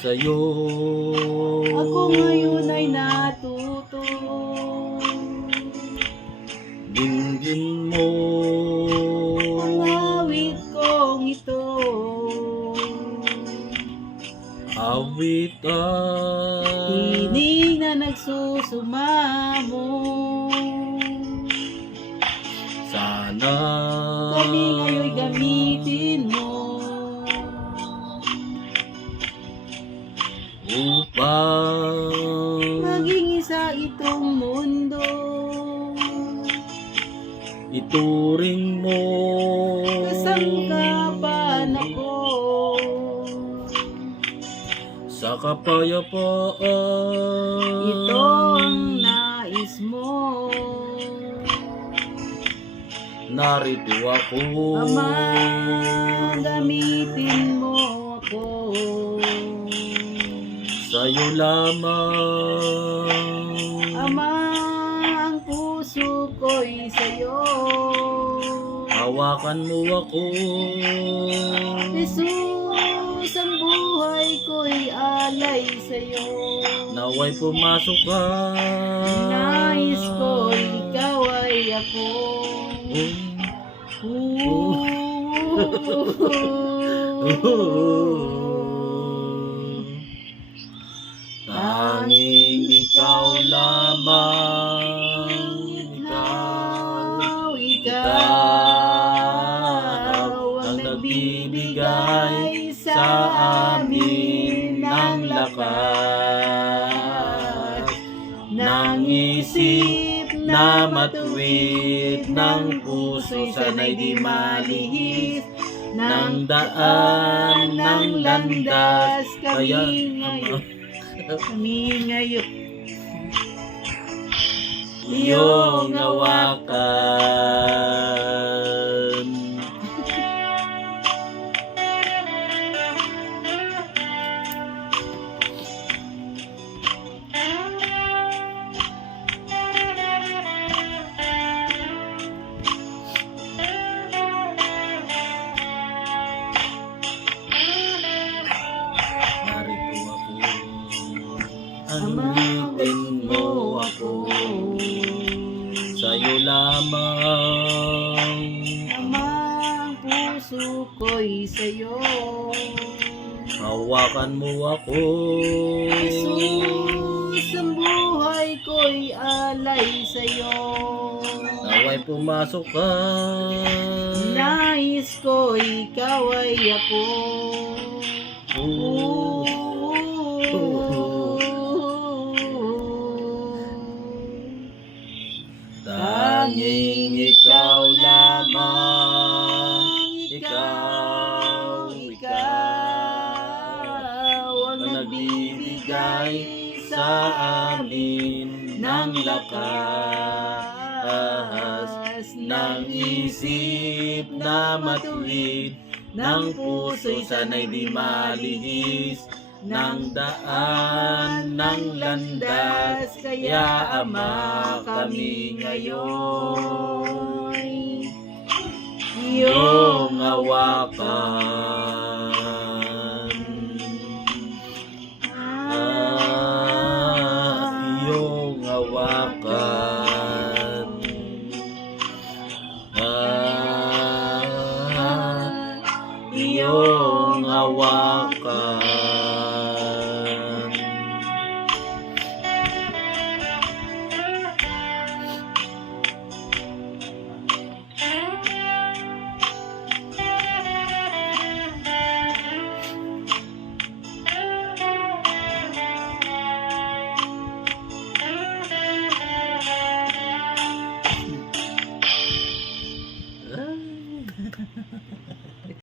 sa'yo. Ako ngayon ay natuto. Dinggin mo Ang awit kong ito. awit Tinig na nagsusumamo. sana Kami ngayon gamitin mo upang maging isa itong mundo. ituring mo Kasangkapan ako. sa kapayapaan. Ito ang nais mo. Narito ako, Ama, gamitin mo ako. sa'yo lamang. Ama, ang puso ko'y sa'yo. Hawakan mo ako, Jesus, ang buhay ko'y alay sa'yo. naway pumasok ka. Nais ko, ikaw ay ako. Tanging ikaw lamang, ikaw ang nagbibigay sa amin ng lakas, ng isip na matuwid, ng puso sana'y di malihis, ng daan, ng landas, kami ngayon iyong hawakan. Narito ako, amitin mo ako, sa'yo lamang. Ama, ang puso ko'y sa'yo. Hawakan mo ako, Jesus, ang buhay ko'y alay sa'yo. naway pumasok ka. Nais ko, ikaw ay ako. Tanging ikaw lamang, ikaw ang nagbibigay sa amin ng lakas, ng isip na matuwid, ng puso'y sana'y di malihis, ng daan, ng landas, kaya Ama kami ngayon iyong hawakan.